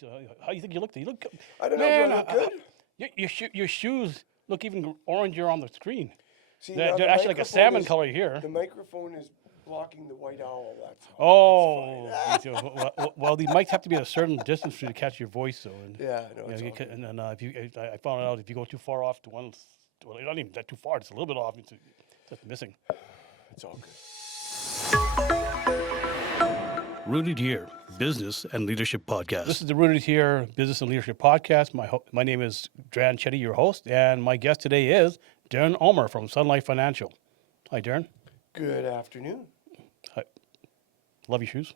How do you think you look? You look, I don't know. man. Do I look good? Your shoes look even oranger on the screen. See, They're, now they're the actually like a microphone salmon is color here. the microphone is blocking the white owl. That's Oh, That's fine. well, the mics have to be at a certain distance for you to catch your voice, though. And Yeah, no, yeah, it's all good. and then I found out if you go too far off to one, well, not even that too far. It's a little bit off. It's just missing. It's all good. Rooted Here, Business and Leadership Podcast. This is the Rooted Here Business and Leadership Podcast. My name is Darren Chetty, your host, and my guest today is Darren Ulmer from Sun Life Financial. Hi, Darren. Good afternoon. Hi. Love your shoes.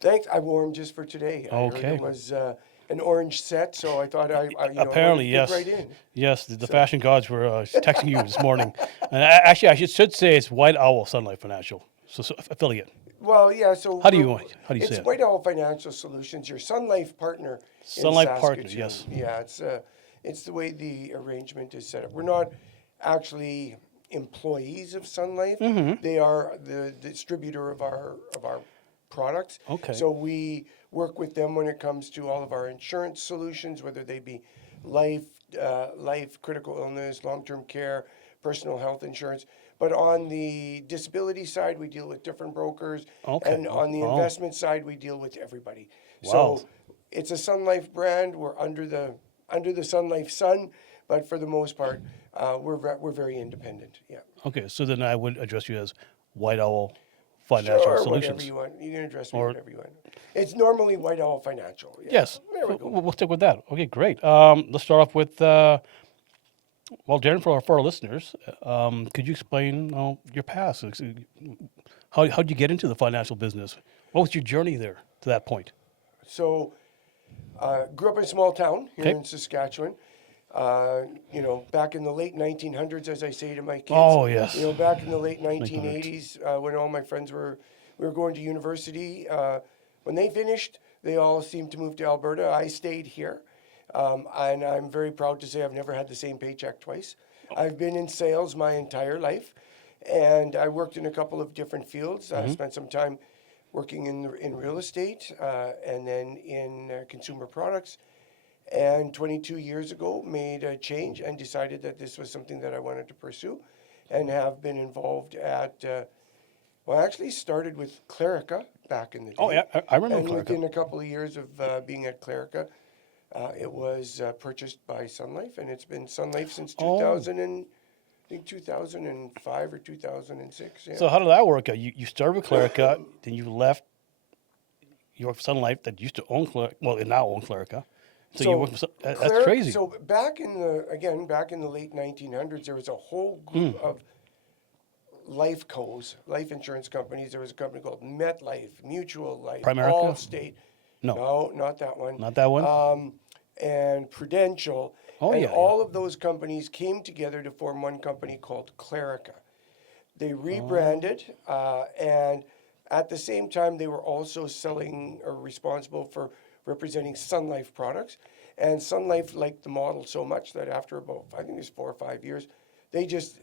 Thanks. I wore them just for today. I heard Okay. it was an orange set, so I thought I Apparently, wanted to yes. fit right in. Yes, the fashion gods were texting you this morning. And actually, I should say it's White Owl Sun Life Financial, so affiliate. Well, yeah. So How do you say it's it? White Owl Financial Solutions, your Sun Life partner. Sun in Life partner, Saskatoon. yes. Yeah, it's the way the arrangement is set up. We're not actually employees of Sun Life. Mm-hmm. They are the distributor of our products. Okay. So we work with them when it comes to all of our insurance solutions, whether they be life, critical illness, long-term care, personal health insurance. But on the disability side, we deal with different brokers. Okay. And on the Oh. investment side, we deal with everybody. Wow. So it's a Sun Life brand. We're under the Sun Life sun, but for the most part, we're very independent. Yeah. Okay, so then I would address you as White Owl Financial Sure, Solutions. whatever you want. You can address me Or- whatever you want. It's normally White Owl Financial. Yeah. Yes, There we go. we'll stick with that. Okay, great. Let's start off with, well, Darren, for our listeners, could you explain your past? How did you get into the financial business? What was your journey there to that point? So, grew up in a small town here Okay. in Saskatchewan. Back in the late 1900s, as I say to my kids. Oh, yes. Back in the late 1980s, when all my friends we were going to university. When they finished, they all seemed to move to Alberta. I stayed here, and I'm very proud to say I've never had the same paycheck twice. I've been in sales my entire life, and I worked in a couple of different fields. I spent some time working in real estate, and then in consumer products. And 22 years ago, made a change and decided that this was something that I wanted to pursue, and have been involved at. I actually started with Clerica back in the day. Oh, yeah, I remember And Clerica. within a couple of years of being at Clerica, it was purchased by Sun Life, and it's been Sun Life since 2005 or 2006. Yeah. So how did that work out? You started with Clerica, then you left your Sun Life that used to own Clerica, well, it now owns Clerica. So you worked with, that's crazy. So back in the late 1900s, there was a whole group of life insurance companies. There was a company called MetLife, Mutual Life, Primerica? Allstate. No. No, not that one. Not that one? And Prudential. Oh, and yeah, all of those companies came together to form one company called Clerica. They rebranded, and at the same time, they were also selling or responsible for representing Sun Life products. And Sun Life liked the model so much that after about, I think it was 4 or 5 years, they just,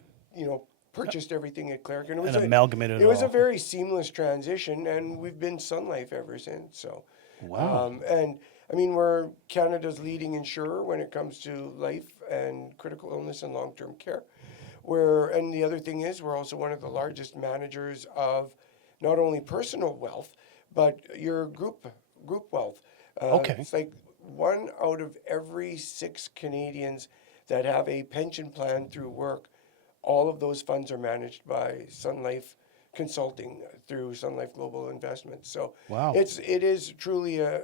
purchased everything at Clerica. And amalgamated it It was a all. very seamless transition, and we've been Sun Life ever since. So, Wow. and I mean, we're Canada's leading insurer when it comes to life and critical illness and long-term care. And the other thing is, we're also one of the largest managers of not only personal wealth, but your group wealth. Okay. It's like 1 out of every 6 Canadians that have a pension plan through work, all of those funds are managed by Sun Life Consulting through Sun Life Global Investments. So Wow. it is truly a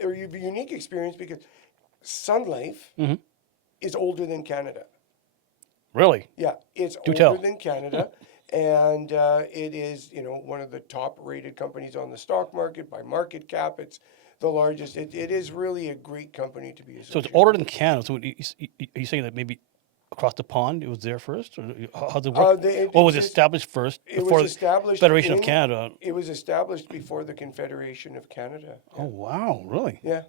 unique experience because Sun Life is older than Canada. Really? Yeah, it's Do older tell. than Canada, and it is one of the top-rated companies on the stock market by market cap. It's the largest. It is really a great company to be associated. So it's older than Canada. So are you saying that maybe across the pond it was there first? Or how's it work? Or was it established first It before was established the Federation of in- Canada? It was established before the Confederation of Canada. Oh, wow. Really? Yeah,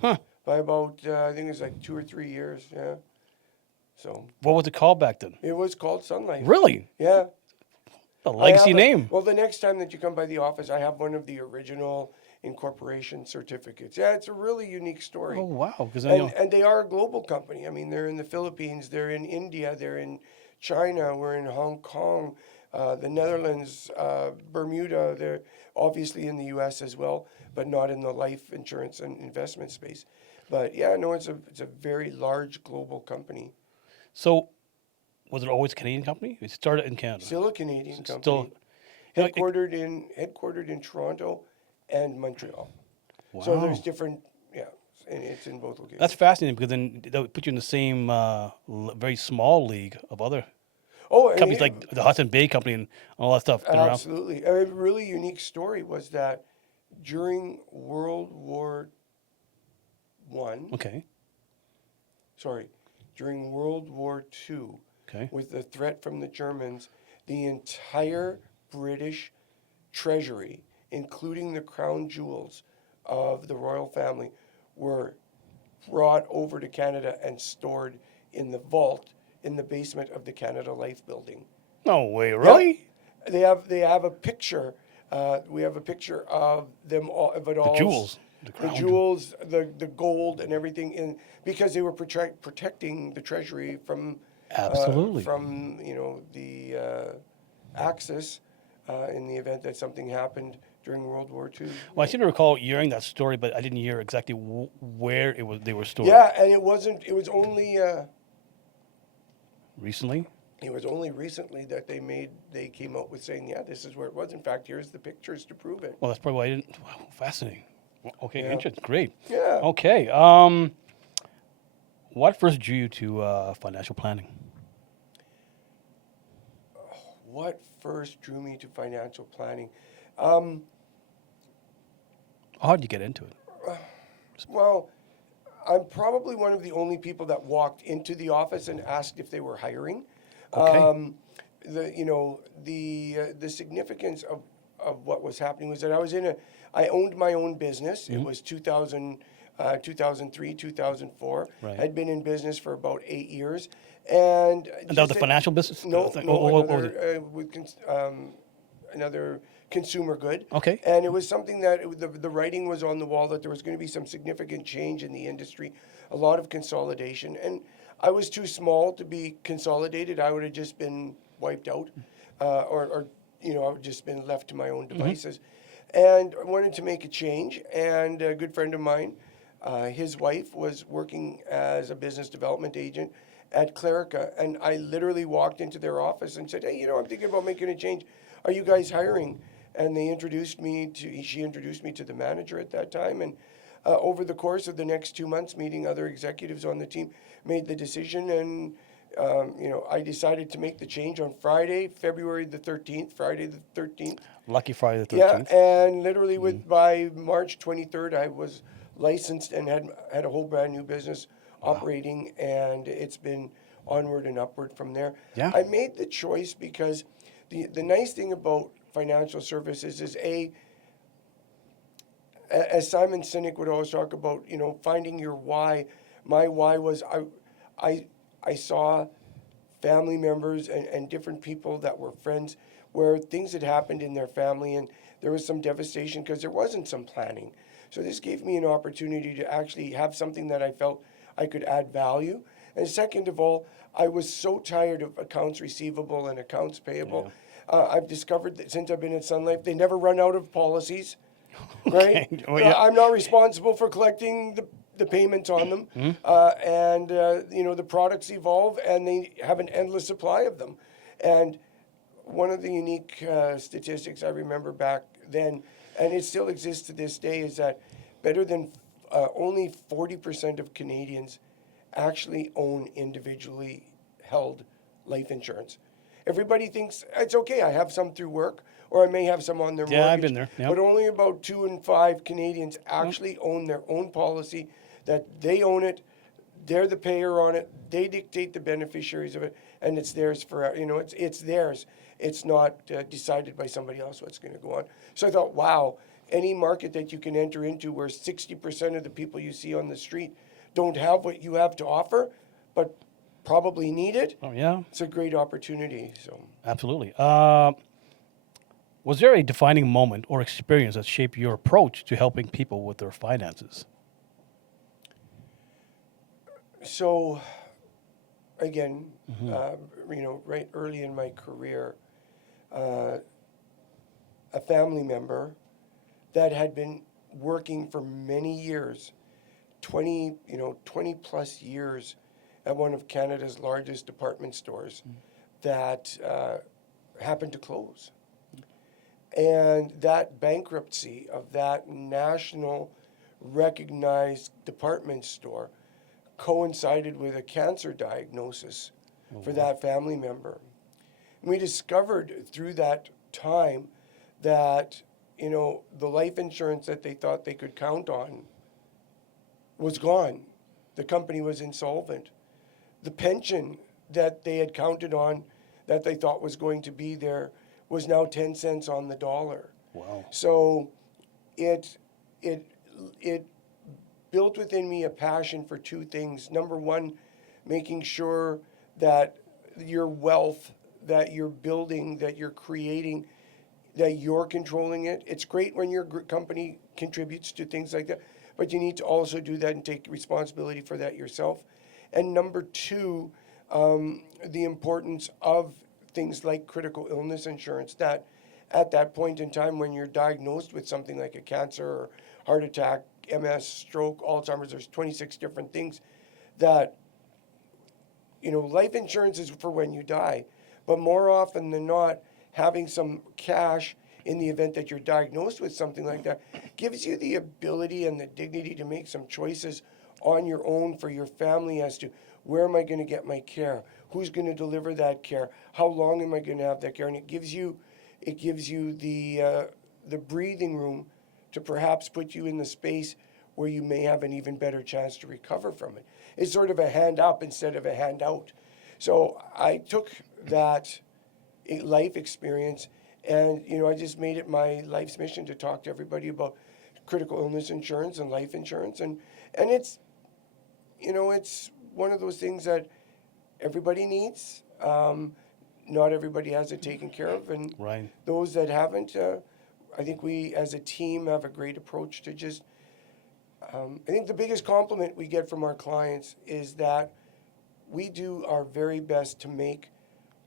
Huh. by about I think it was like 2 or 3 years. Yeah, so What was it called back then? it was called Sun Life. Really? Yeah. A I legacy have name. Well, the next time that you come by the office, I have one of the original incorporation certificates. Yeah, it's a really unique story. Oh wow! Because And they are a global company. I mean, they're in the Philippines, they're in India, they're in China, we're in Hong Kong, the Netherlands, Bermuda. They're obviously in the U.S. as well, but not in the life insurance and investment space. But yeah, no, it's a very large global company. so was it always a Canadian company? It started in Canada. Still a Canadian Still, company, you know, it- headquartered in Toronto and Montreal. So wow. there's different, yeah, and it's in both locations. That's fascinating because then that would put you in the same very small league of other Oh, and companies like the Hudson Bay Company and all that stuff. Been around. absolutely. A really unique story was that during World War One, Okay. sorry, during World War Two, Okay. with the threat from the Germans, the entire British treasury, including the crown jewels of the royal family, were brought over to Canada and stored in the vault in the basement of the Canada Life building. No way, really? They have a picture. We have a picture of them all, of it all. The jewels, the the crown jewels, the gold, and everything, in because they were protecting the treasury from Absolutely. from the Axis in the event that something happened during World War II. Well, I seem to recall hearing that story, but I didn't hear exactly where it was. They were stored. Yeah, and it wasn't. It was only. Recently. It was only recently that they came out with saying, yeah, this is where it was. In fact, here's the pictures to prove it. Well, that's probably why I didn't. Wow, fascinating. Okay, Yeah. interesting. Great. Yeah. Okay. What first drew you to financial planning? What first drew me to financial planning? How did you get into it? Well, I'm probably one of the only people that walked into the office and asked if they were hiring. Okay. The significance of what was happening was that I owned my own business. It was 2003, 2004. Right. I'd been in business for about 8 years, and And that was the financial business? No, thing? no, What was it? another consumer good. Okay. And it was something that the writing was on the wall that there was going to be some significant change in the industry, a lot of consolidation. And I was too small to be consolidated. I would have just been wiped out, or I would have just been left to my own devices. And I wanted to make a change. And a good friend of mine, his wife was working as a business development agent at Clerica. And I literally walked into their office and said, hey, I'm thinking about making a change. Are you guys hiring? And she introduced me to the manager at that time. And over the course of the next 2 months, meeting other executives on the team, made the decision. And, I decided to make the change on Friday, Friday the 13th. Lucky Friday the Yeah, 13th. and literally by March 23rd, I was licensed and had a whole brand new business operating, and it's been onward and upward from there. Yeah. I made the choice because the nice thing about financial services is as Simon Sinek would always talk about, finding your why. My why was I saw family members and different people that were friends where things had happened in their family and there was some devastation because there wasn't some planning. So this gave me an opportunity to actually have something that I felt I could add value. And second of all, I was so tired of accounts receivable and accounts payable. I've discovered that since I've been at Sun Life, they never run out of policies, right? Okay. Well, yeah. I'm not responsible for collecting the payments on them. The products evolve and they have an endless supply of them. And one of the unique statistics I remember back then, and it still exists to this day, is that better than only 40% of Canadians actually own individually held life insurance. Everybody thinks it's okay. I have some through work, or I may have some on their mortgage. Yeah, I've been there. Yep. But only about 2 in 5 Canadians actually own their own policy. That they own it, they're the payer on it. They dictate the beneficiaries of it, and it's theirs for it's theirs. It's not decided by somebody else what's going to go on. So I thought, wow, any market that you can enter into where 60% of the people you see on the street don't have what you have to offer, but probably need it. Oh, yeah. It's a great opportunity. So Absolutely. Was there a defining moment or experience that shaped your approach to helping people with their finances? So, again, right early in my career, uh, a family member that had been working for many years, 20 plus years at one of Canada's largest department stores that happened to close. And that bankruptcy of that national recognized department store coincided with a cancer diagnosis for that family member. And we discovered through that time that, the life insurance that they thought they could count on was gone. The company was insolvent. The pension that they had counted on that they thought was going to be there was now 10 cents on the dollar. Wow. So it built within me a passion for two things. Number one, making sure that your wealth that you're building, that you're creating, that you're controlling it. It's great when your company contributes to things like that, but you need to also do that and take responsibility for that yourself. And number two, the importance of things like critical illness insurance, that at that point in time when you're diagnosed with something like a cancer or heart attack, MS, stroke, Alzheimer's, there's 26 different things that, life insurance is for when you die. But more often than not, having some cash in the event that you're diagnosed with something like that gives you the ability and the dignity to make some choices on your own for your family as to where am I going to get my care, who's going to deliver that care, how long am I going to have that care, and it gives you the breathing room to perhaps put you in the space where you may have an even better chance to recover from it. It's sort of a hand up instead of a hand out. So I took that life experience and, I just made it my life's mission to talk to everybody about critical illness insurance and life insurance. And it's, it's one of those things that everybody needs. Not everybody has it taken care of. And Right. those that haven't, I think we as a team have a great approach to just, I think the biggest compliment we get from our clients is that we do our very best to make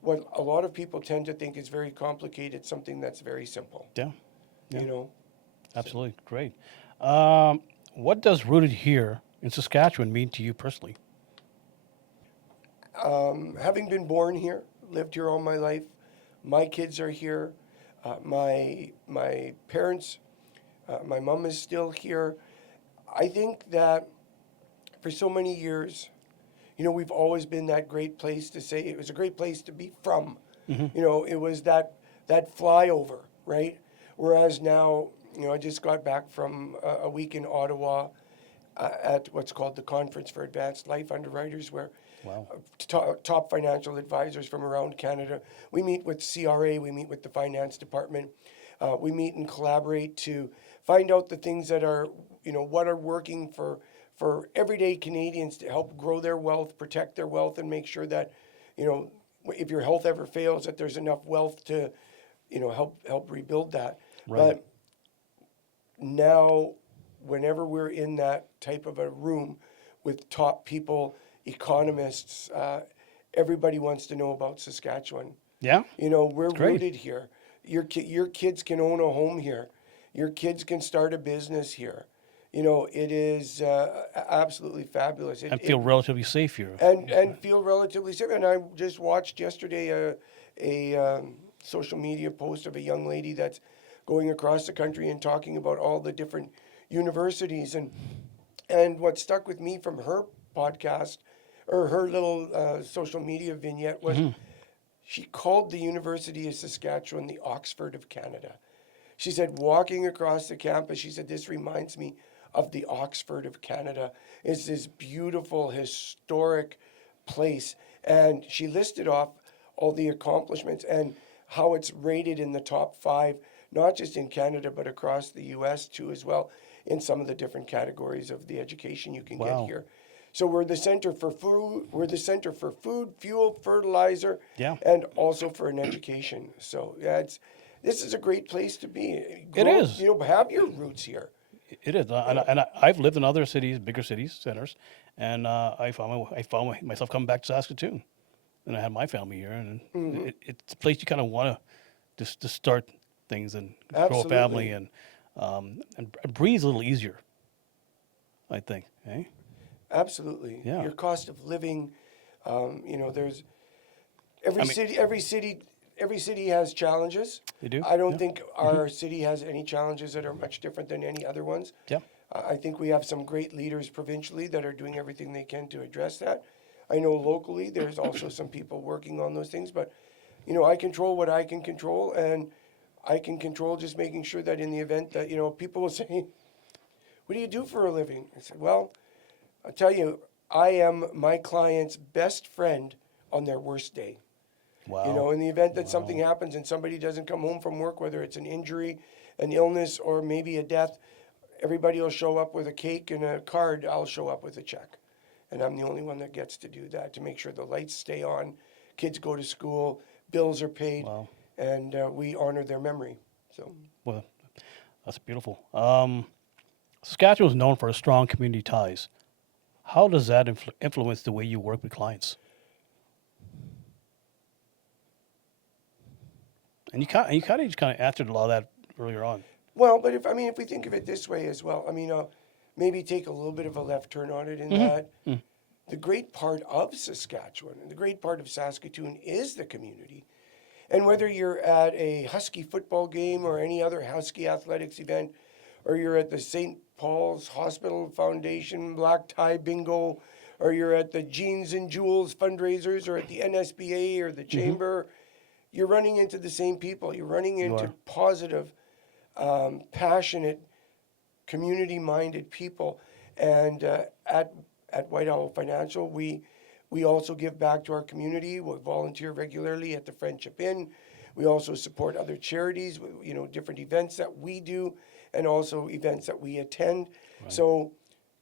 what a lot of people tend to think is very complicated something that's very simple. Yeah. Yeah. You know, Absolutely. Great. What does rooted here in Saskatchewan mean to you personally? Having been born here, lived here all my life, my kids are here. My parents, my mom is still here. I think that for so many years, we've always been that great place to say it was a great place to be from. It was that flyover, right? Whereas now, I just got back from a week in Ottawa at what's called the Conference for Advanced Life Underwriters, where Wow. top financial advisors from around Canada. We meet with CRA, we meet with the finance department. We meet and collaborate to find out the things that are, what are working for everyday Canadians to help grow their wealth, protect their wealth, and make sure that, if your health ever fails, that there's enough wealth to, help rebuild that. Right. But now, whenever we're in that type of a room with top people, economists, everybody wants to know about Saskatchewan. Yeah. We're great. rooted here. Your kids can own a home here. Your kids can start a business here. It is absolutely fabulous. And feel relatively safe here. And feel relatively safe. And I just watched yesterday a social media post of a young lady that's going across the country and talking about all the different universities. And what stuck with me from her podcast or her little social media vignette was she called the University of Saskatchewan the Oxford of Canada. She said, walking across the campus, she said, this reminds me of the Oxford of Canada. It's this beautiful, historic place. And she listed off all the accomplishments and how it's rated in the top 5, not just in Canada, but across the U.S. too as well, in some of the different categories of the education you can Wow. get here. So we're the center for food. We're the center for food, fuel, fertilizer, Yeah. and also for an education. So yeah, this is a great place to be. It is. Have your roots here. It is, I've lived in other cities, bigger cities, centers, and I found myself coming back to Saskatoon, and I had my family here, and it's a place you kind of want to just to start things and grow a family Absolutely. and breathe a little easier. I think, eh? Absolutely. Yeah. Your cost of living, there's I mean, every city has challenges. they do. I don't Yeah. think our city has any challenges that are much different than any other ones. Yeah. I think we have some great leaders provincially that are doing everything they can to address that. I know locally there's also some people working on those things, but I control what I can control, and I can control just making sure that in the event that people will say, "What do you do for a living?" I said, "Well, I'll tell you, I am my client's best friend on their worst day." Wow. In the event that something happens and somebody doesn't come home from work, whether it's an injury, an illness, or maybe a death, everybody will show up with a cake and a card. I'll show up with a check. And I'm the only one that gets to do that, to make sure the lights stay on, kids go to school, bills are paid, Wow. and we honor their memory. So, Well, that's beautiful. Saskatchewan is known for strong community ties. How does that influence the way you work with clients? And you kind of answered a lot of that earlier on. well, but if we think of it this way as well, maybe take a little bit of a left turn on it in that the great part of Saskatchewan and the great part of Saskatoon is the community. And whether you're at a Husky football game or any other Husky athletics event, or you're at the St. Paul's Hospital Foundation Black Tie Bingo, or you're at the Jeans and Jewels fundraisers, or at the NSBA or the Chamber, you're running into the same people. You're running You into are. positive, passionate, community-minded people. And at White Owl Financial, we also give back to our community. We volunteer regularly at the Friendship Inn. We also support other charities, different events that we do, and also events that we attend. Right. So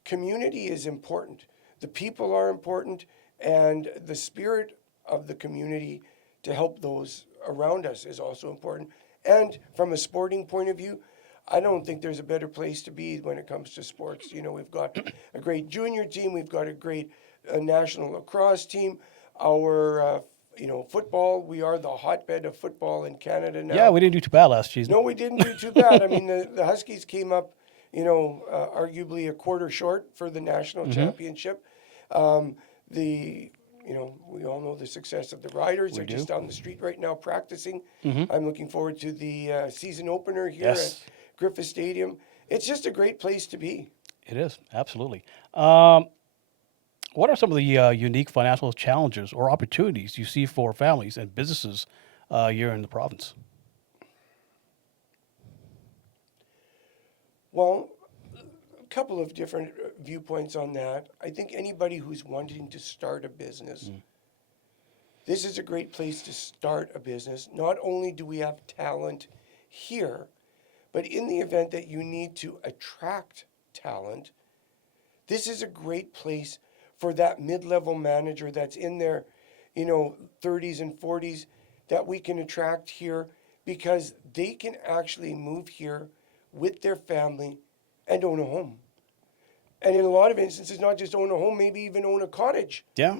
community is important. The people are important, and the spirit of the community to help those around us is also important. And from a sporting point of view, I don't think there's a better place to be when it comes to sports. We've got a great junior team. We've got a great national lacrosse team. Our, football, we are the hotbed of football in Canada now. Yeah, we didn't do too bad last season. No, we didn't do too bad. The Huskies came up, arguably a quarter short for the national championship. We all know the success of the Riders. They're do. just down the street right now practicing. I'm looking forward to the season opener here Yes. at Griffith Stadium. It's just a great place to be. It is, absolutely. What are some of the unique financial challenges or opportunities you see for families and businesses here in the province? Well, a couple of different viewpoints on that. I think anybody who's wanting to start a business, this is a great place to start a business. Not only do we have talent here, but in the event that you need to attract talent, this is a great place for that mid-level manager that's in their, 30s and 40s that we can attract here, because they can actually move here with their family and own a home. And in a lot of instances, not just own a home, maybe even own a cottage. Yeah.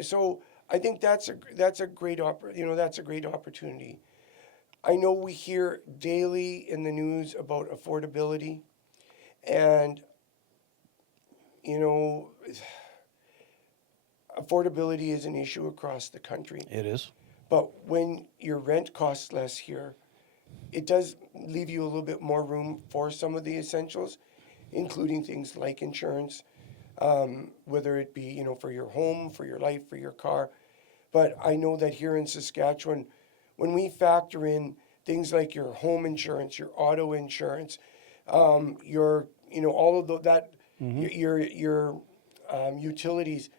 So I think that's a great opportunity. I know we hear daily in the news about affordability, and affordability is an issue across the country. It is. But when your rent costs less here, it does leave you a little bit more room for some of the essentials, including things like insurance, whether it be, for your home, for your life, for your car. But I know that here in Saskatchewan, when we factor in things like your home insurance, your auto insurance, your, all of that, your utilities,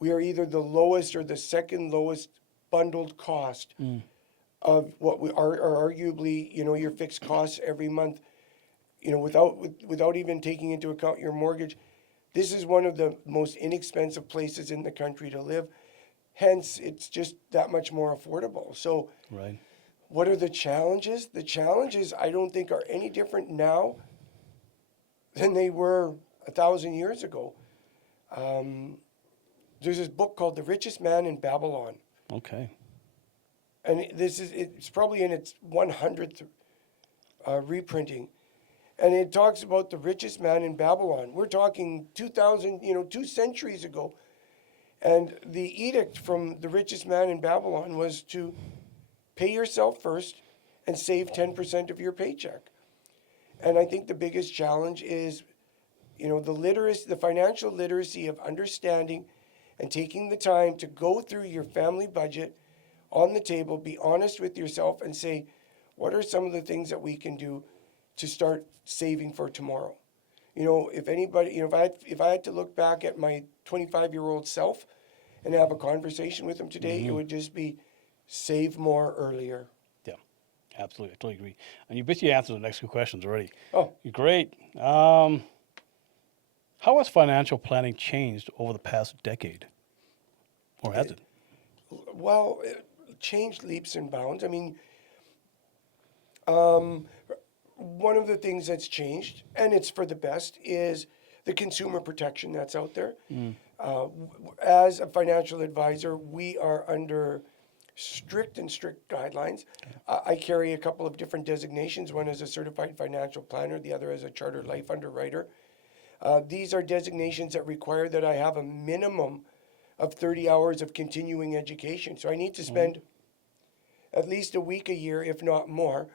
we are either the lowest or the second lowest bundled cost of what we are arguably, your fixed costs every month, without even taking into account your mortgage. This is one of the most inexpensive places in the country to live. Hence, it's just that much more affordable. So Right. What are the challenges? The challenges, I don't think, are any different now than they were 1,000 years ago. There's this book called The Richest Man in Babylon. Okay. And it's probably in its 100th reprinting. And it talks about the richest man in Babylon. We're talking 2 centuries ago. And the edict from the richest man in Babylon was to pay yourself first and save 10% of your paycheck. And I think the biggest challenge is, the financial literacy of understanding and taking the time to go through your family budget on the table, be honest with yourself and say, what are some of the things that we can do to start saving for tomorrow? If anybody, if I had to look back at my 25-year-old self and have a conversation with him today, it would just be save more earlier. Yeah, absolutely. I totally agree. And you basically answered the next two questions already. Oh, Great. How has financial planning changed over the past decade? Or has it? well, it changed leaps and bounds. I mean, one of the things that's changed, and it's for the best, is the consumer protection that's out there. As a financial advisor, we are under strict guidelines. I carry a couple of different designations, one as a certified financial planner, the other as a chartered life underwriter. These are designations that require that I have a minimum of 30 hours of continuing education. So I need to spend at least a week a year, if not more.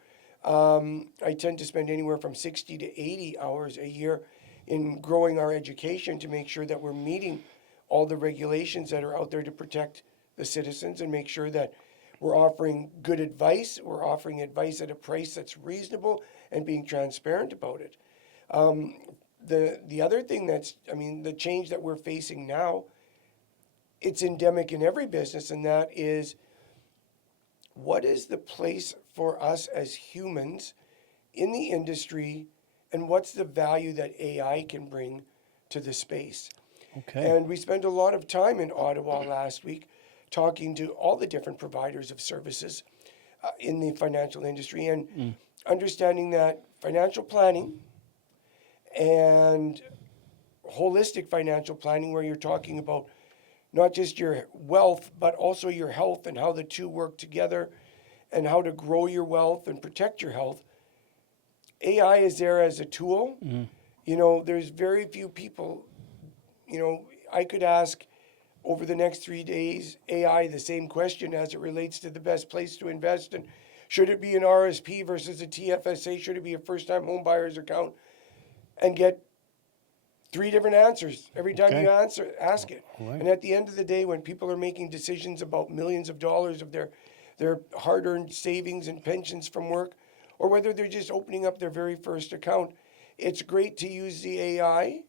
I tend to spend anywhere from 60 to 80 hours a year in growing our education to make sure that we're meeting all the regulations that are out there to protect the citizens and make sure that we're offering good advice, we're offering advice at a price that's reasonable and being transparent about it. The other thing the change that we're facing now, it's endemic in every business, and that is, what is the place for us as humans in the industry, and what's the value that AI can bring to the space? Okay. And we spent a lot of time in Ottawa last week talking to all the different providers of services in the financial industry and understanding that financial planning and holistic financial planning, where you're talking about not just your wealth, but also your health and how the two work together and how to grow your wealth and protect your health. AI is there as a tool. There's very few people, I could ask over the next 3 days AI the same question as it relates to the best place to invest, and should it be an RSP versus a TFSA, should it be a first-time home buyer's account, and get 3 different answers every time you ask it. Right. And at the end of the day, when people are making decisions about millions of dollars of their hard-earned savings and pensions from work, or whether they're just opening up their very first account, it's great to use the AI,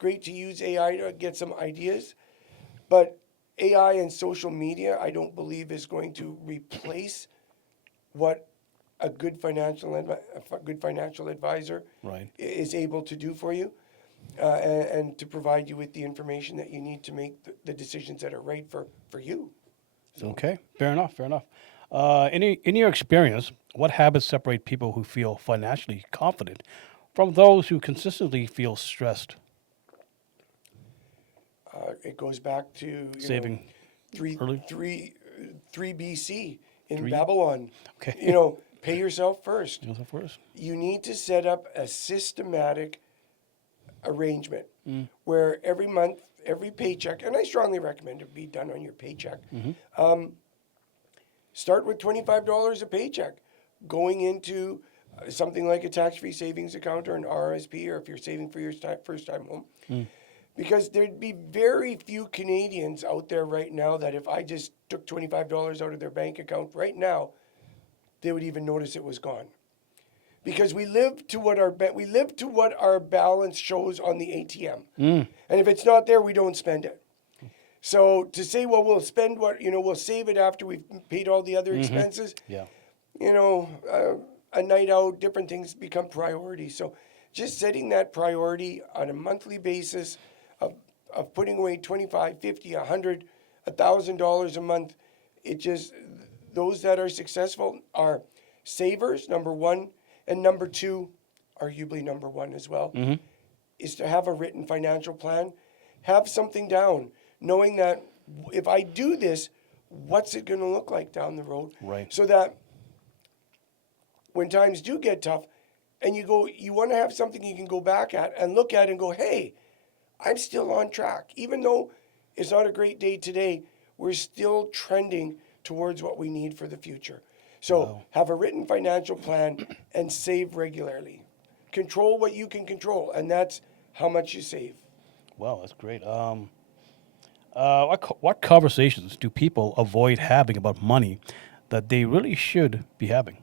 to get some ideas, but AI and social media, I don't believe is going to replace what a good financial advisor Right. is able to do for you. And to provide you with the information that you need to make the decisions that are right for you. Okay. Fair enough. In your experience, what habits separate people who feel financially confident from those who consistently feel stressed? It goes back to Saving early? 3 BC in 3? Babylon. Okay. Pay yourself first. Yourself first. You need to set up a systematic arrangement where every month, every paycheck, and I strongly recommend it be done on your paycheck. Start with $25 a paycheck, going into something like a tax-free savings account or an RSP, or if you're saving for your first-time home. Because there'd be very few Canadians out there right now that if I just took $25 out of their bank account right now, they would even notice it was gone. Because we live to what our balance shows on the ATM, and if it's not there, we don't spend it. So to say, well, we'll spend we'll save it after we've paid all the other expenses. Yeah. A night out, different things become priorities. So just setting that priority on a monthly basis of putting away $25, $50, $100, $1,000 a month, those that are successful are savers, number one, and number two, arguably number one as well, is to have a written financial plan, have something down, knowing that if I do this, what's it going to look like down the road? Right. So that when times do get tough, and you want to have something you can go back at and look at and go, hey, I'm still on track. Even though it's not a great day today, we're still trending towards what we need for the future. So have a written financial plan and save regularly. Control what you can control, and that's how much you save. Wow, that's great. What conversations do people avoid having about money that they really should be having?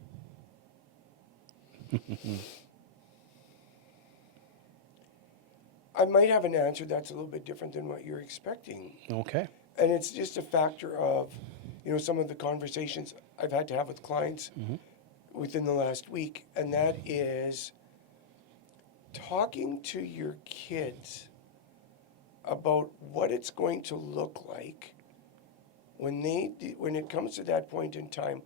I might have an answer that's a little bit different than what you're expecting. Okay. And it's just a factor of, some of the conversations I've had to have with clients within the last week, and that is talking to your kids about what it's going to look like when it comes to that point in time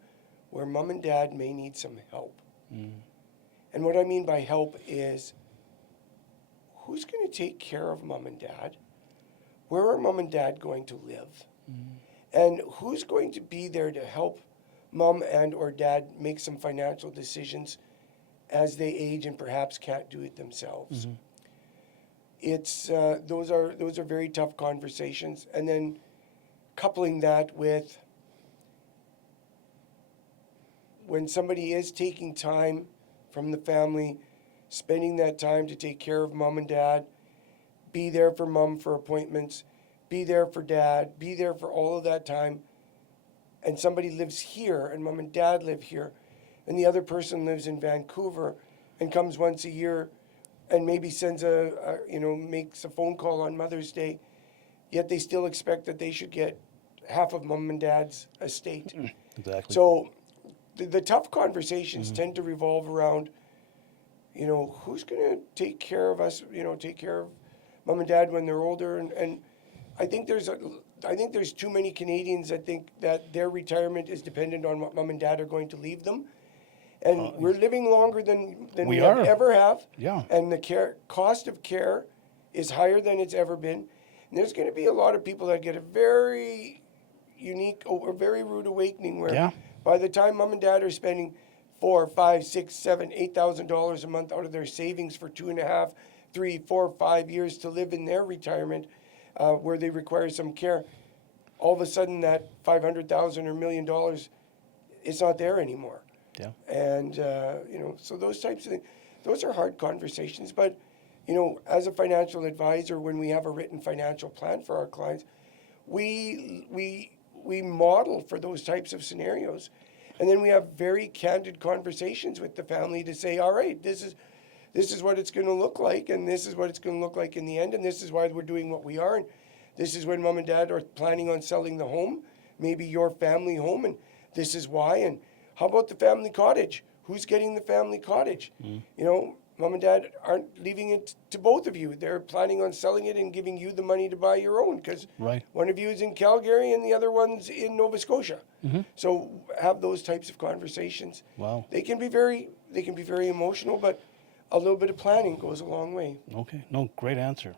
where mom and dad may need some help. And what I mean by help is, who's going to take care of mom and dad? Where are mom and dad going to live? And who's going to be there to help mom and or dad make some financial decisions as they age and perhaps can't do it themselves? It's those are very tough conversations. And then coupling that with when somebody is taking time from the family, spending that time to take care of mom and dad, be there for mom for appointments, be there for dad, be there for all of that time, and somebody lives here and mom and dad live here, and the other person lives in Vancouver and comes once a year and maybe sends makes a phone call on Mother's Day, yet they still expect that they should get half of mom and dad's estate. Exactly. So the tough conversations tend to revolve around, who's going to take care of us, take care of mom and dad when they're older. And I think there's too many Canadians that think that their retirement is dependent on what mom and dad are going to leave them. And we're living longer than we ever have. Yeah. And the cost of care is higher than it's ever been. And there's going to be a lot of people that get a very unique or very rude awakening where by the time mom and dad are spending $4, $5, $6, $7, $8,000 a month out of their savings for 2.5, 3, 4, 5 years to live in their retirement, where they require some care, all of a sudden that $500,000 or $1 million is not there anymore. Yeah. And so those types of things, those are hard conversations. But as a financial advisor, when we have a written financial plan for our clients, we model for those types of scenarios. And then we have very candid conversations with the family to say, all right, this is what it's going to look like, and this is what it's going to look like in the end, and this is why we're doing what we are, and this is when mom and dad are planning on selling the home, maybe your family home, and this is why. And how about the family cottage? Who's getting the family cottage? Mom and dad aren't leaving it to both of you. They're planning on selling it and giving you the money to buy your own, because one of you is in Calgary and the other one's in Nova Scotia. So have those types of conversations. Wow. They can be very emotional, but a little bit of planning goes a long way. Okay. No, great answer.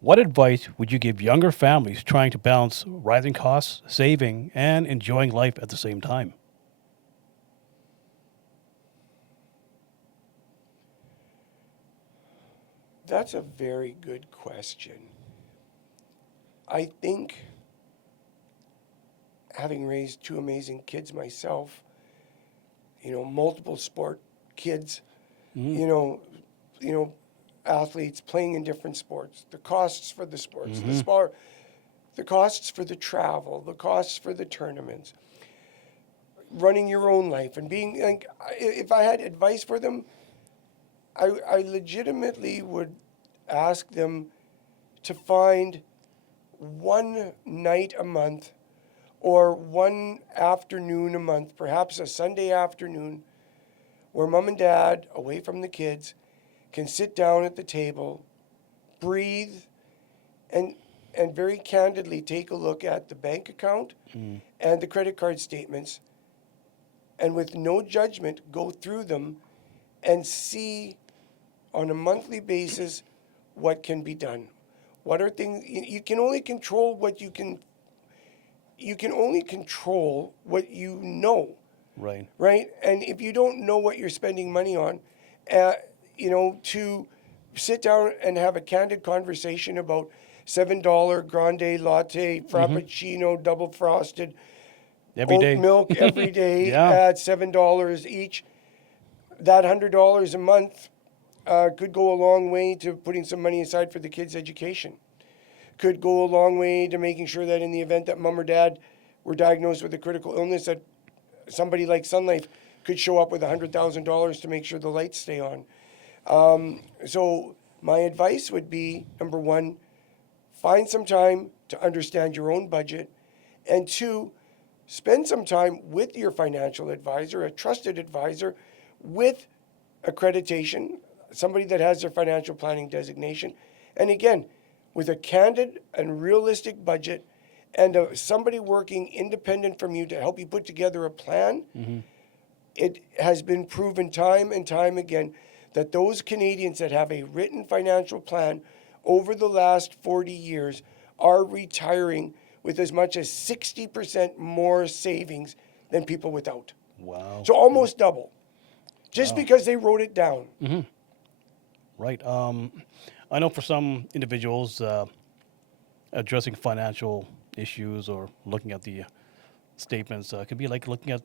What advice would you give younger families trying to balance rising costs, saving, and enjoying life at the same time? That's a very good question. I think, having raised two amazing kids myself, multiple sport kids, athletes playing in different sports, the costs for the sports, the costs for the travel, the costs for the tournaments, running your own life, and being like, if I had advice for them, I legitimately would ask them to find one night a month or one afternoon a month, perhaps a Sunday afternoon, where mom and dad, away from the kids, can sit down at the table, breathe, and and very candidly take a look at the bank account and the credit card statements, and with no judgment, go through them and see on a monthly basis what can be done. What are things you can only control what you can only control what you know, Right. right? And if you don't know what you're spending money on, to sit down and have a candid conversation about $7 grande latte, frappuccino, double frosted, Every oat day. milk every day Yeah. at $7 each. That $100 a month could go a long way to putting some money aside for the kids' education. Could go a long way to making sure that in the event that mom or dad were diagnosed with a critical illness, that somebody like Sun Life could show up with $100,000 to make sure the lights stay on. So my advice would be, number one, find some time to understand your own budget, and two, spend some time with your financial advisor, a trusted advisor with accreditation, somebody that has their financial planning designation, and again, with a candid and realistic budget and somebody working independent from you to help you put together a plan. It has been proven time and time again that those Canadians that have a written financial plan over the last 40 years are retiring with as much as 60% more savings than people without. Wow. So almost double, just because they wrote it down. Right. I know for some individuals, addressing financial issues or looking at the statements could be like looking at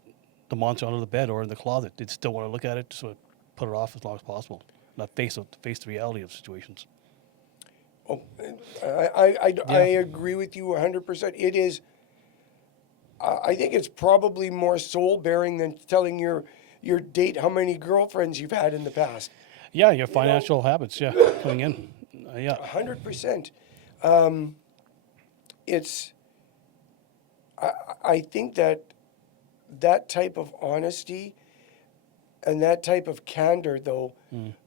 the monster under the bed or in the closet. They still want to look at it, so put it off as long as possible, not face the reality of situations. Oh, I agree with you 100%. It is. I think it's probably more soul bearing than telling your date how many girlfriends you've had in the past. Yeah, your financial habits. Yeah, coming in. Yeah. 100%. It's. I think that type of honesty and that type of candor, though,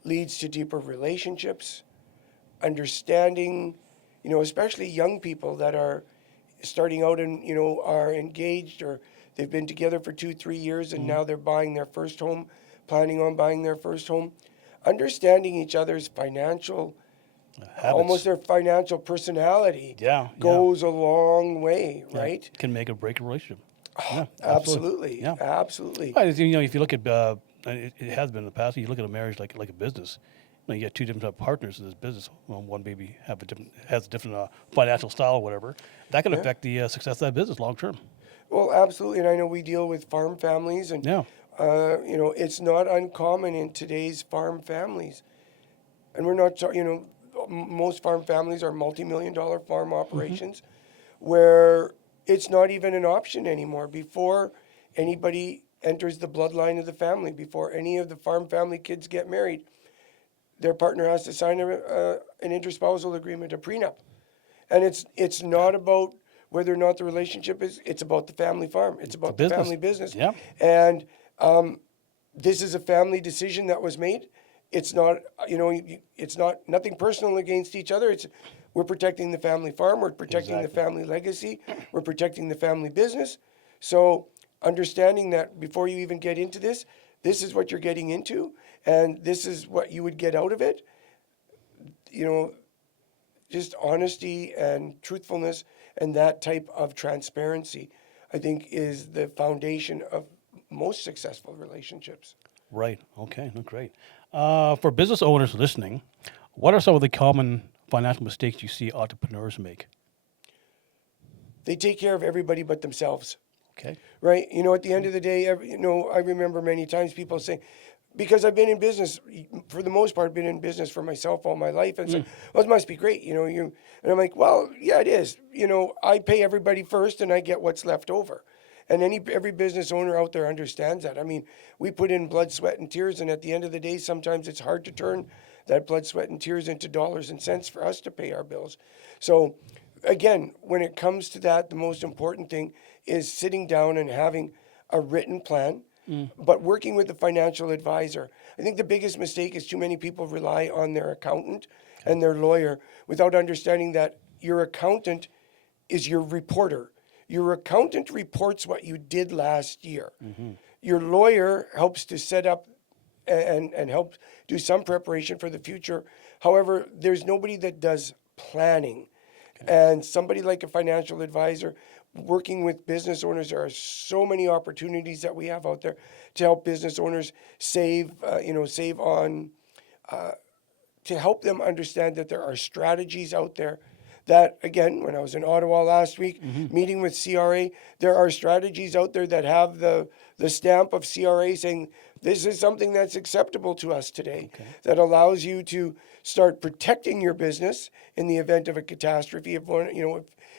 leads to deeper relationships, understanding, especially young people that are starting out and, are engaged or they've been together for 2-3 years and now they're buying their first home, planning on buying their first home. Understanding each other's financial, Habits. almost their financial personality Yeah, goes a long way, yeah. right? Can make or break a relationship. Yeah, Absolutely. Yeah. Absolutely. Well, if you look at, it has been in the past. You look at a marriage like a business. You get two different type of partners in this business. Well, one maybe has a different financial style or whatever. That can affect the success of that business long term. Well, absolutely. And I know we deal with farm families, and Yeah. it's not uncommon in today's farm families. And we're not, most farm families are multi-million-dollar farm operations where it's not even an option anymore. Before anybody enters the bloodline of the family, before any of the farm family kids get married, their partner has to sign an interspousal agreement, a prenup. And it's not about whether or not the relationship is, it's about the family farm. It's about the business. family business. Yeah. And this is a family decision that was made. It's not, it's not nothing personal against each other. We're protecting the family farm. We're protecting the family legacy. We're protecting the family business. So understanding that before you even get into this is what you're getting into, and this is what you would get out of it. Just honesty and truthfulness and that type of transparency, I think, is the foundation of most successful relationships. Right. Okay. No, great. For business owners listening, what are some of the common financial mistakes you see entrepreneurs make? They take care of everybody but themselves. Okay. Right? At the end of the day, I remember many times people saying, because I've been in business, for the most part, been in business for myself all my life, and say, well, it must be great, and I'm like, well, yeah, it is. I pay everybody first, and I get what's left over. And every business owner out there understands that. I mean, we put in blood, sweat, and tears, and at the end of the day, sometimes it's hard to turn that blood, sweat, and tears into dollars and cents for us to pay our bills. So, again, when it comes to that, the most important thing is sitting down and having a written plan, but working with a financial advisor. I think the biggest mistake is too many people rely on their accountant and their lawyer without understanding that your accountant is your reporter. Your accountant reports what you did last year. Your lawyer helps to set up and help do some preparation for the future. However, there's nobody that does planning. And somebody like a financial advisor working with business owners, there are so many opportunities that we have out there to help business owners save, save on, to help them understand that there are strategies out there that, again, when I was in Ottawa last week, meeting with CRA, there are strategies out there that have the stamp of CRA saying, this is something that's acceptable to us today, that allows you to start protecting your business in the event of a catastrophe,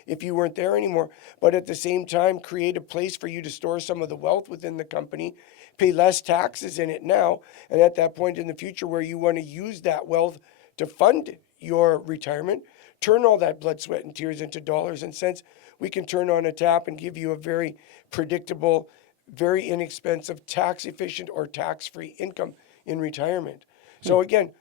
if you weren't there anymore, but at the same time, create a place for you to store some of the wealth within the company, pay less taxes in it now, and at that point in the future where you want to use that wealth to fund your retirement, turn all that blood, sweat, and tears into dollars and cents. We can turn on a tap and give you a very predictable, very inexpensive, tax-efficient or tax-free income in retirement. So again,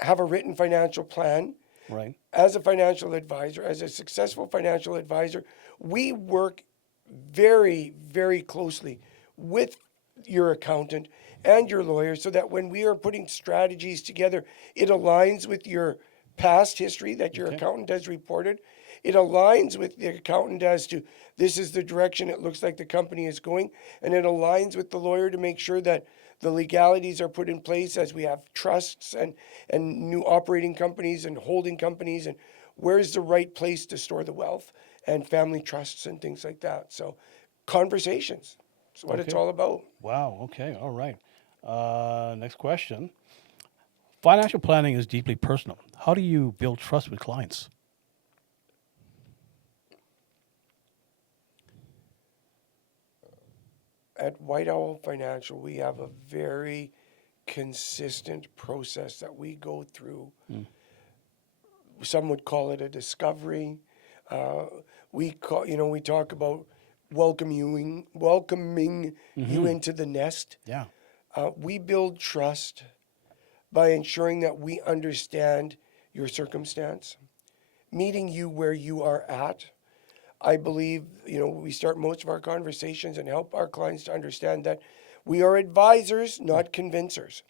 have a written financial plan. Right. As a financial advisor, as a successful financial advisor, we work very, very closely with your accountant and your lawyer so that when we are putting strategies together, it aligns with your past history that your accountant has reported. It aligns with the accountant as to this is the direction it looks like the company is going. And it aligns with the lawyer to make sure that the legalities are put in place as we have trusts and new operating companies and holding companies, and where's the right place to store the wealth and family trusts and things like that. So conversations is what it's all about. Wow. Okay. All right. Next question. Financial planning is deeply personal. How do you build trust with clients? At White Owl Financial, we have a very consistent process that we go through. Some would call it a discovery. We talk about welcoming you into the nest. Yeah. We build trust by ensuring that we understand your circumstance, meeting you where you are at. I believe, we start most of our conversations and help our clients to understand that we are advisors, not convincers.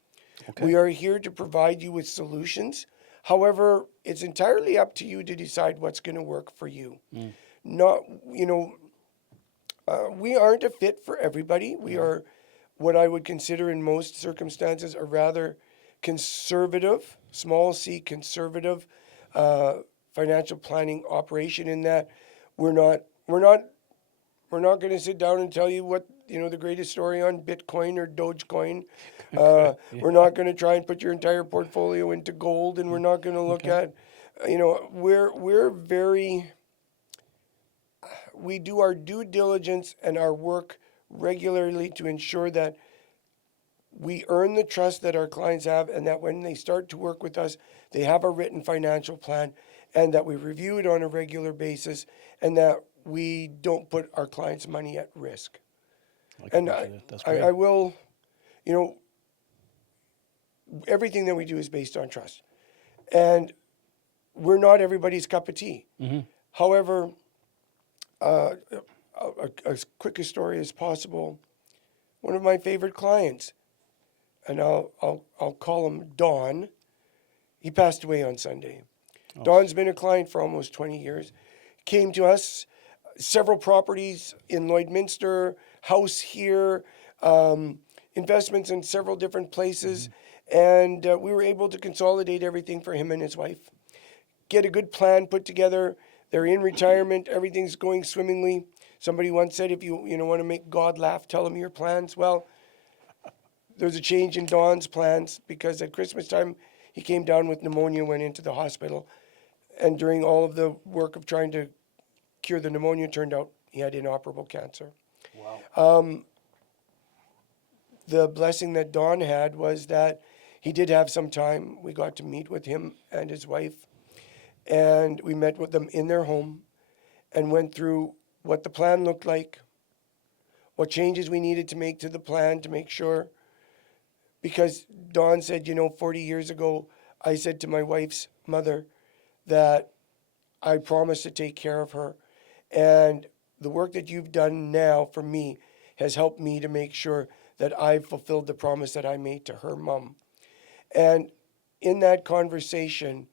We are here to provide you with solutions. However, it's entirely up to you to decide what's going to work for you. Not, we aren't a fit for everybody. We are what I would consider in most circumstances a rather conservative, small c conservative financial planning operation in that we're not going to sit down and tell you what the greatest story on Bitcoin or Dogecoin. We're not going to try and put your entire portfolio into gold, and we're not going to look at we do our due diligence and our work regularly to ensure that we earn the trust that our clients have, and that when they start to work with us, they have a written financial plan, and that we review it on a regular basis, and that we don't put our clients' money at risk. I will, everything that we do is based on trust. And we're not everybody's cup of tea. However, as quick a story as possible, one of my favorite clients, and I'll call him Don, he passed away on Sunday. Don's been a client for almost 20 years. Came to us, several properties in Lloydminster, house here, investments in several different places. And we were able to consolidate everything for him and his wife. Get a good plan put together. They're in retirement. Everything's going swimmingly. Somebody once said, if you want to make God laugh, tell him your plans. Well, there's a change in Don's plans because at Christmas time, he came down with pneumonia, went into the hospital. And during all of the work of trying to cure the pneumonia, turned out he had inoperable cancer. Wow. The blessing that Don had was that he did have some time. We got to meet with him and his wife, and we met with them in their home and went through what the plan looked like, what changes we needed to make to the plan to make sure. Because Don said, 40 years ago, I said to my wife's mother that I promise to take care of her. And the work that you've done now for me has helped me to make sure that I've fulfilled the promise that I made to her mom. And in that conversation,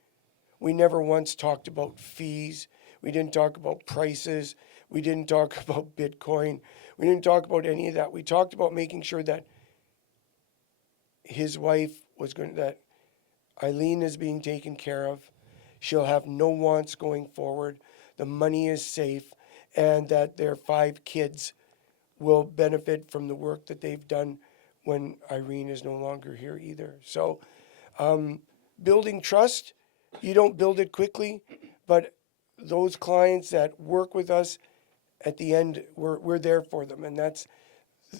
we never once talked about fees. We didn't talk about prices. We didn't talk about Bitcoin. We didn't talk about any of that. We talked about making sure that his wife that Eileen is being taken care of. She'll have no wants going forward. The money is safe, and that their 5 kids will benefit from the work that they've done when Irene is no longer here either. So, building trust, you don't build it quickly, but those clients that work with us, at the end, we're there for them, and that's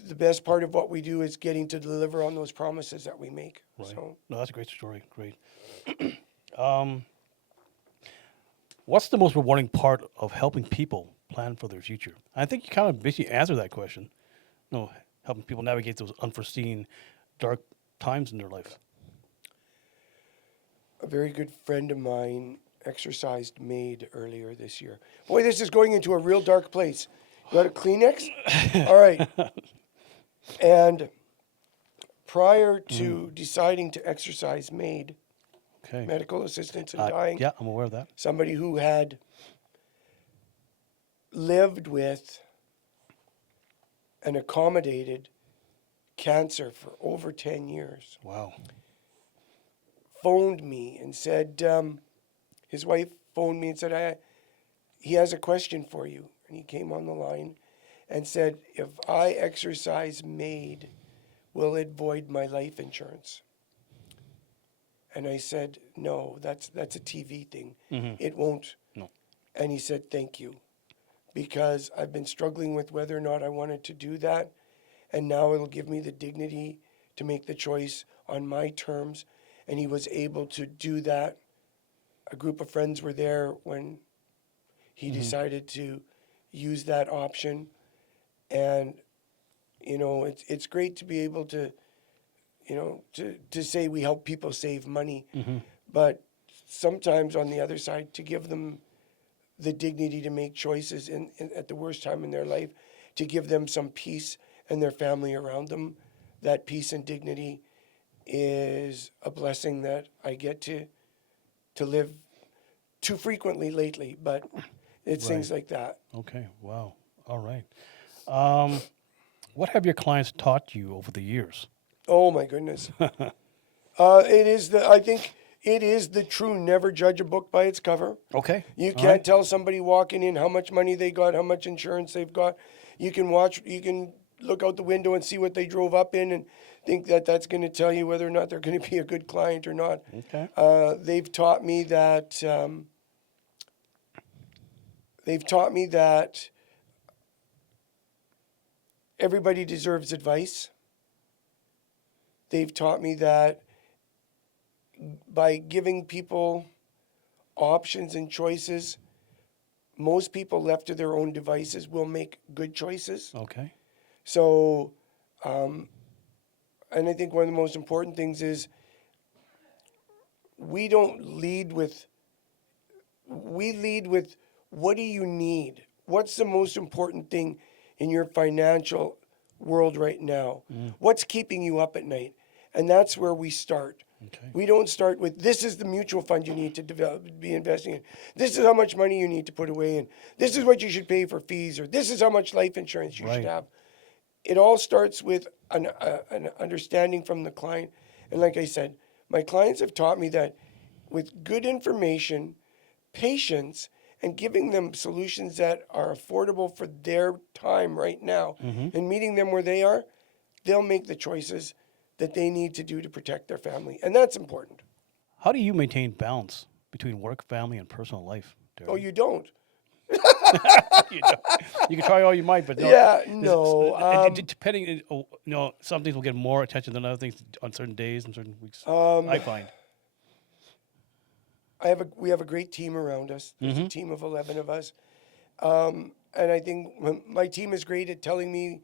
the best part of what we do is getting to deliver on those promises that we make. Right. So, No, that's a great story. Great. What's the most rewarding part of helping people plan for their future? I think you kind of basically answered that question. Helping people navigate those unforeseen, dark times in their life. a very good friend of mine exercised maid earlier this year. Boy, this is going into a real dark place. You got a Kleenex? All right. And prior to deciding to exercise maid, Okay. medical assistance in dying, Yeah, I'm aware of that. somebody who had lived with and accommodated cancer for over 10 years, Wow. phoned me and said, his wife phoned me and said, he has a question for you. And he came on the line and said, if I exercise maid, will it void my life insurance? And I said, no, that's a TV thing. It won't. No. And he said, thank you. Because I've been struggling with whether or not I wanted to do that. And now it'll give me the dignity to make the choice on my terms. And he was able to do that. A group of friends were there when he decided to use that option. And, it's great to be able to, to say we help people save money. But sometimes on the other side, to give them the dignity to make choices at the worst time in their life, to give them some peace and their family around them, that peace and dignity is a blessing that I get to live too frequently lately, but it's things like that. Okay. Wow. All right. What have your clients taught you over the years? Oh my goodness. I think it is the true never judge a book by its cover. Okay. You All can't right. tell somebody walking in how much money they got, how much insurance they've got. You can look out the window and see what they drove up in and think that that's going to tell you whether or not they're going to be a good client or not. Okay. They've taught me that everybody deserves advice. They've taught me that by giving people options and choices, most people left to their own devices will make good choices. Okay. So, and I think one of the most important things is we lead with what do you need? What's the most important thing in your financial world right now? What's keeping you up at night? And that's where we start. Okay. We don't start with, this is the mutual fund you need to be investing in. This is how much money you need to put away in. This is what you should pay for fees, or this is how much life insurance you should have. It all starts with an understanding from the client. And like I said, my clients have taught me that with good information, patience, and giving them solutions that are affordable for their time right now and meeting them where they are, they'll make the choices that they need to do to protect their family. And that's important. How do you maintain balance between work, family, and personal life, Darren? Oh, you don't? You don't. You can try all you might, but no. Yeah, no. Depending, some things will get more attention than other things on certain days and certain weeks. I find. We have a great team around us. There's a team of 11 of us. And I think my team is great at telling me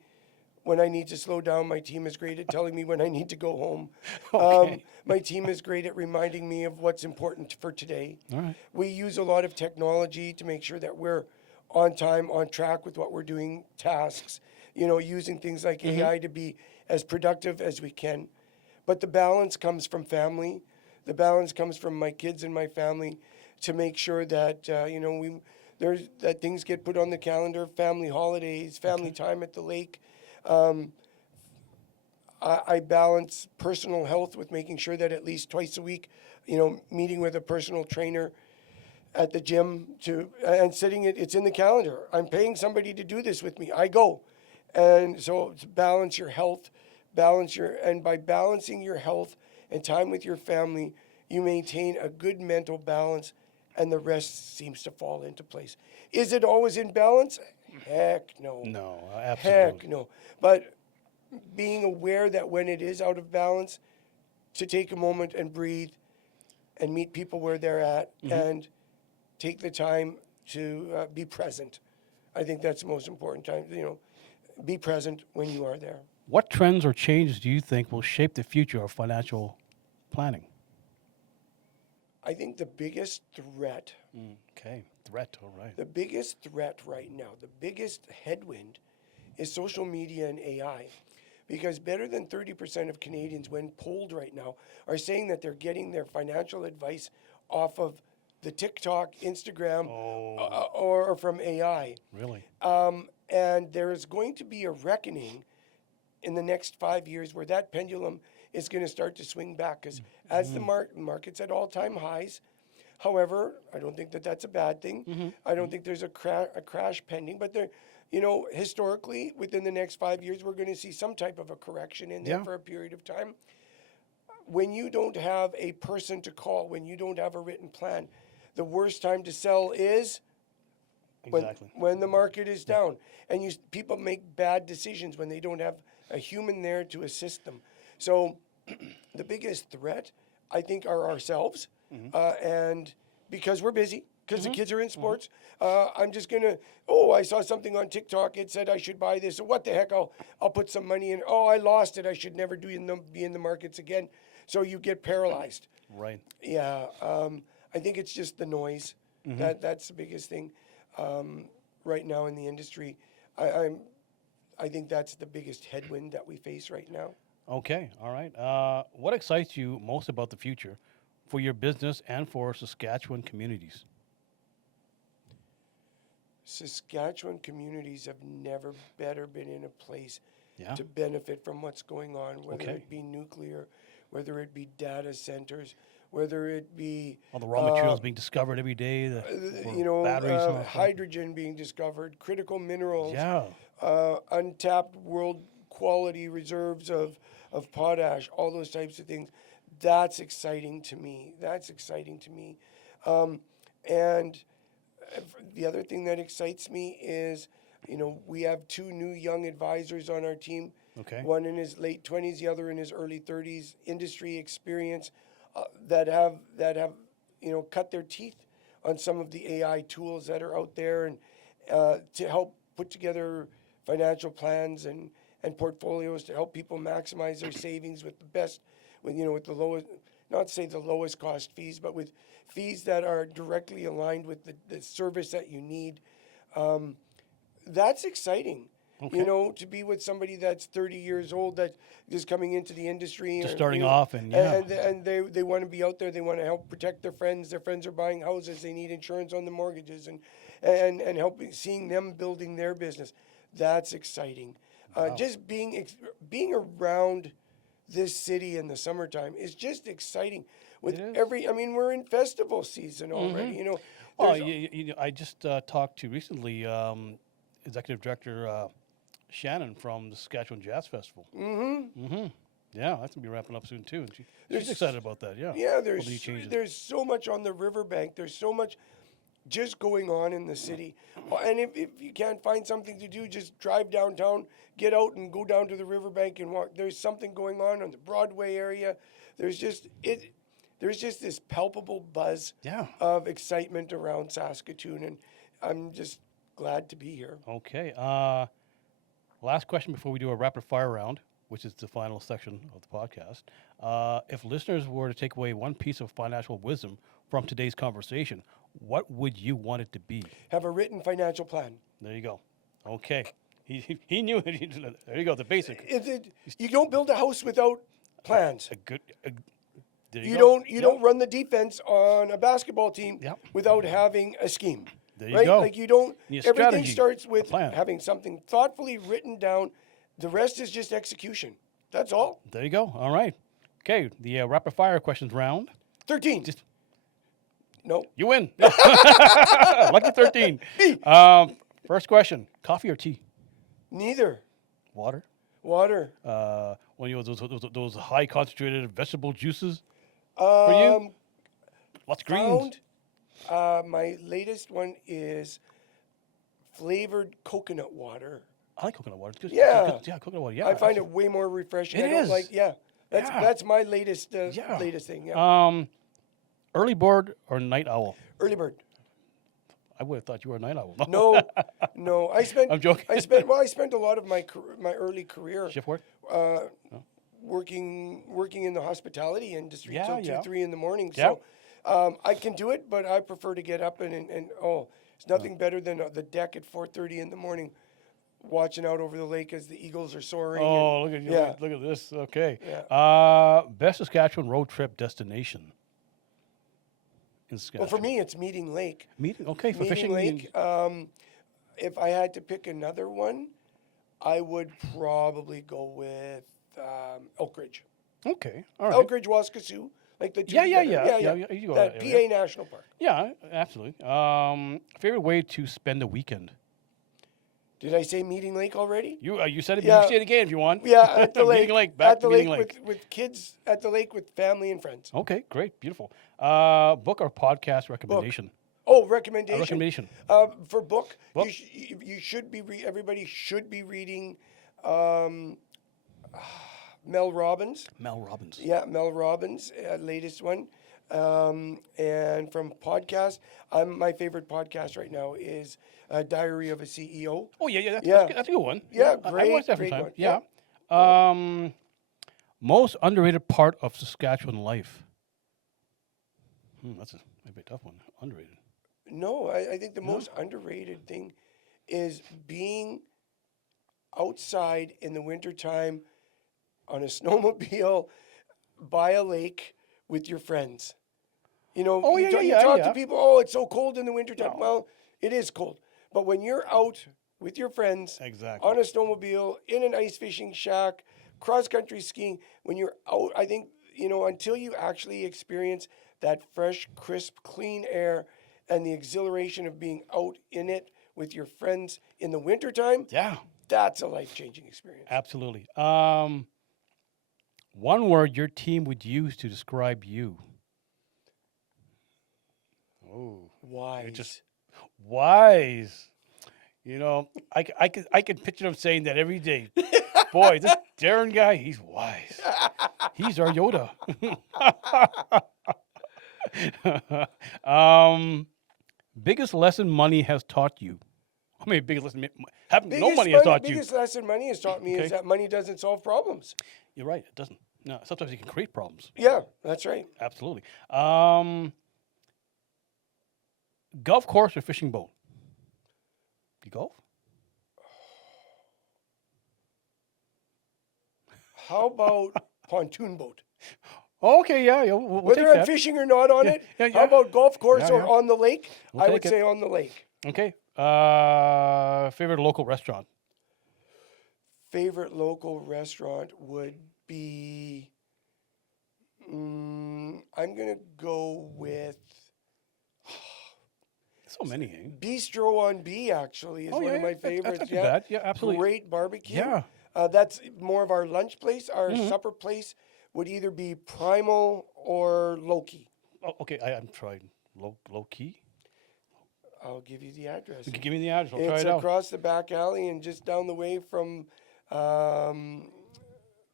when I need to slow down. My team is great at telling me when I need to go home. Okay. My team is great at reminding me of what's important for today. All right. We use a lot of technology to make sure that we're on time, on track with what we're doing, tasks, using things like AI to be as productive as we can. But the balance comes from family. The balance comes from my kids and my family to make sure that, that things get put on the calendar, family holidays, family time at the lake. I balance personal health with making sure that at least twice a week, meeting with a personal trainer at the gym and it's in the calendar. I'm paying somebody to do this with me. I go. And so to balance your health, and by balancing your health and time with your family, you maintain a good mental balance and the rest seems to fall into place. Is it always in balance? Heck no. No, Heck absolutely. no. But being aware that when it is out of balance, to take a moment and breathe and meet people where they're at and take the time to be present. I think that's the most important time, be present when you are there. What trends or changes do you think will shape the future of financial planning? I think the biggest threat, Okay, threat, all right. the biggest threat right now, the biggest headwind is social media and AI. Because better than 30% of Canadians, when polled right now, are saying that they're getting their financial advice off of the TikTok, Instagram, or from AI. Really? And there is going to be a reckoning in the next 5 years where that pendulum is going to start to swing back. Because as the market's at all-time highs, however, I don't think that that's a bad thing. I don't think there's a crash pending, but there, historically, within the next 5 years, we're going to see some type of a correction in there for a period of time. When you don't have a person to call, when you don't have a written plan, the worst time to sell is Exactly. when the market is down. And people make bad decisions when they don't have a human there to assist them. So the biggest threat, I think, are ourselves. And because we're busy, because the kids are in sports, I'm just going to, I saw something on TikTok. It said I should buy this. So what the heck? I'll put some money in. Oh, I lost it. I should never be in the markets again. So you get paralyzed. Right. Yeah. I think it's just the noise. That's the biggest thing right now in the industry. I think that's the biggest headwind that we face right now. Okay, all right. What excites you most about the future for your business and for Saskatchewan communities? Saskatchewan communities have never better been in a place Yeah. to benefit from what's going on, whether Okay. it be nuclear, whether it be data centers, whether it be All the raw materials being discovered every day, batteries and all that stuff. hydrogen being discovered, critical minerals, Yeah. untapped world quality reserves of potash, all those types of things. That's exciting to me. And the other thing that excites me is, we have two new young advisors on our team. Okay. One in his late 20s, the other in his early 30s, industry experience that have cut their teeth on some of the AI tools that are out there and to help put together financial plans and portfolios to help people maximize their savings with the best, with the lowest, not say the lowest cost fees, but with fees that are directly aligned with the service that you need. That's exciting. Okay. To be with somebody that's 30 years old that is coming into the industry. Just starting off and yeah. And they want to be out there. They want to help protect their friends. Their friends are buying houses. They need insurance on the mortgages and helping seeing them building their business. That's exciting. Just being around this city in the summertime is just exciting. With we're in festival season already. Oh, I just talked to recently Executive Director Shannon from the Saskatchewan Jazz Festival. Yeah, that's gonna be wrapping up soon too, and she's excited about that. Yeah. Yeah, All these changes. there's so much on the riverbank. There's so much just going on in the city. And if you can't find something to do, just drive downtown, get out and go down to the riverbank and walk. There's something going on the Broadway area. There's just this palpable buzz of excitement around Saskatoon, and I'm just glad to be here. Okay. Last question before we do a rapid fire round, which is the final section of the podcast. If listeners were to take away one piece of financial wisdom from today's conversation, what would you want it to be? Have a written financial plan. There you go. Okay. He knew it. There you go. The basic. You don't build a house without plans. There You go. don't run the defense on a basketball team Yep. without having a scheme. There you right? go. Like you don't. You need a Everything strategy, starts a with plan. having something thoughtfully written down. The rest is just execution. That's all. There you go. All right. Okay. The rapid fire questions round. 13. No. You win. Lucky 13. First question: coffee or tea? Neither. Water. Water. When you those high concentrated vegetable juices for you. Lots of greens. My latest one is flavored coconut water. I like coconut water. It's good. Yeah. It's good. Yeah, coconut water. Yeah. I find it way more refreshing. It I don't is. like. Yeah. Yeah. That's my latest Yeah. latest thing. Yeah. Early bird or night owl? Early bird. I would have thought you were a night owl. No, no. I'm joking. I spent a lot of my early career Shift work. working in the hospitality industry Yeah, till yeah. 2, 3 in the morning. Yeah. So I can do it, but I prefer to get up and it's nothing better than the deck at 4:30 in the morning, watching out over the lake as the eagles are soaring. Oh, look at you! Yeah. Look at this. Okay. Yeah. Best Saskatchewan road trip destination. In Well, Saskatchewan. for me, it's Meeting Lake. Meeting. Okay, for Meeting fishing. Lake. If I had to pick another one, I would probably go with Elk Ridge. Okay. All right. Elk Ridge, Waskasiu, like the two. Yeah. together. You go That that PA area. National Park. Yeah, absolutely. Favorite way to spend the weekend? Did I say Meeting Lake already? You said it. Yeah. You can say it again if you want. Yeah, at the lake. Meeting Lake. Back at the to Meeting lake Lake. with kids. At the lake with family and friends. Okay, great, beautiful. Book or podcast recommendation? Oh, recommendation. A recommendation. For book, Book. you should be. Everybody should be reading Mel Robbins. Mel Robbins. Yeah, Mel Robbins, latest one. And from podcast, my favorite podcast right now is Diary of a CEO. Oh yeah. Yeah. That's a good one. Yeah, I great, watched that from great time. one. Yeah. Most underrated part of Saskatchewan life. That's maybe a tough one. Underrated. No, I think the most underrated thing is being outside in the wintertime on a snowmobile by a lake with your friends. You know, Oh, you yeah, talk yeah. to people, oh, it's so cold in the wintertime. No. Well, it is cold. But when you're out with your friends Exactly. on a snowmobile, in an ice fishing shack, cross-country skiing, when you're out, I think, until you actually experience that fresh, crisp, clean air and the exhilaration of being out in it with your friends in the wintertime, Yeah. that's a life-changing experience. Absolutely. One word your team would use to describe you. Oh, Wise. wise. I could picture them saying that every day. Boy, this Darren guy, he's wise. He's our Yoda. Biggest lesson money has taught you. I mean, biggest lesson having no money has taught you. Biggest lesson money has taught me Okay. is that money doesn't solve problems. You're right. It doesn't. No, sometimes it can create problems. Yeah, that's right. Absolutely. Golf course or fishing boat? You golf? How about pontoon boat? Oh, okay, yeah. We'll Whether take I'm that. fishing or not on it, yeah, how yeah. about golf course Yeah, or yeah. on the lake? We'll I take would it. say on the lake. Okay. Favorite local restaurant? Favorite local restaurant would be. I'm gonna go with So many, eh? Bistro on B. Actually, is Oh, one yeah, of my yeah. That's favorites. not too bad. Yeah, absolutely. Great barbecue. Yeah. That's more of our lunch place. Our Mm-hmm. supper place would either be Primal or Loki. Oh, okay, I'm trying low key. I'll give you the address. Give me the address. I'll try It's it out. across the back alley and just down the way from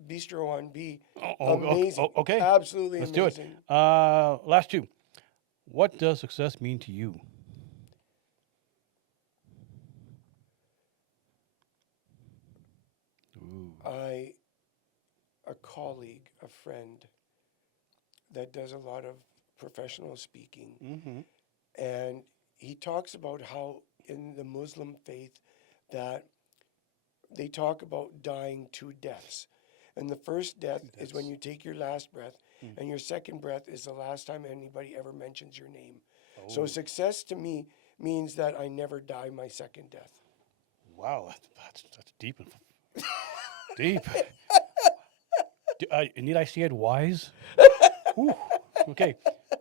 Bistro on B. Amazing. Okay. Absolutely Let's amazing. do it. Last two. What does success mean to you? colleague, a friend that does a lot of professional speaking. And he talks about how in the Muslim faith that they talk about dying 2 deaths. And the first death is when you take your last breath, and your second breath is the last time anybody ever mentions your name. So success to me means that I never die my second death. Wow, that's deep. Deep. Need I say it wise? Whew. Okay.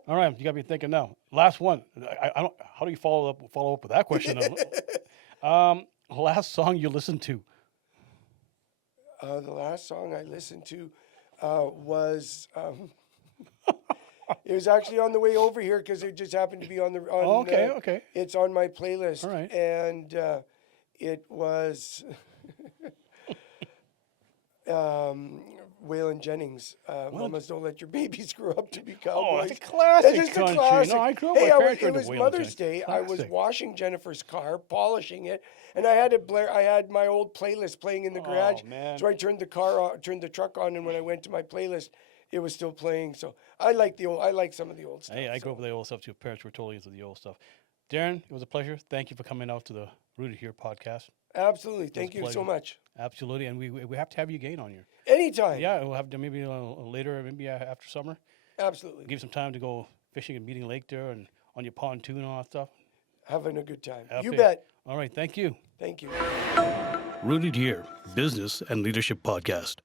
All right. You got me thinking now. Last one. I don't. How do you follow up with that question? Last song you listened to? The last song I listened to was. It was actually on the way over here because it just happened to be on the. Okay. It's on my playlist, All right. and it was. Waylon Jennings, Mamas Don't Let Your Babies Grow Up to Be Cowboys. Oh, that's a classic That's just country. a classic. No, I grew up Hey, with my parents it were was into Waylon Mother's Jennings. Day. I was Classic. washing Jennifer's car, polishing it, and I had I had my old playlist playing in the garage. Man. So I turned the truck on, and when I went to my playlist, it was still playing. So I like some of the old stuff. Hey, I grew up with the old stuff too. Parents were totally into the old stuff. Darren, it was a pleasure. Thank you for coming out to the Rooted Here podcast. Absolutely. Thank you so much. Absolutely, and we have to have you again on here. Anytime. Yeah, we'll have to maybe later, maybe after summer. Absolutely. Give some time to go fishing and Meeting Lake there and on your pontoon and all that stuff. Having a good time. Okay. You bet. All right, thank you. Thank you. Rooted Here, Business and Leadership Podcast.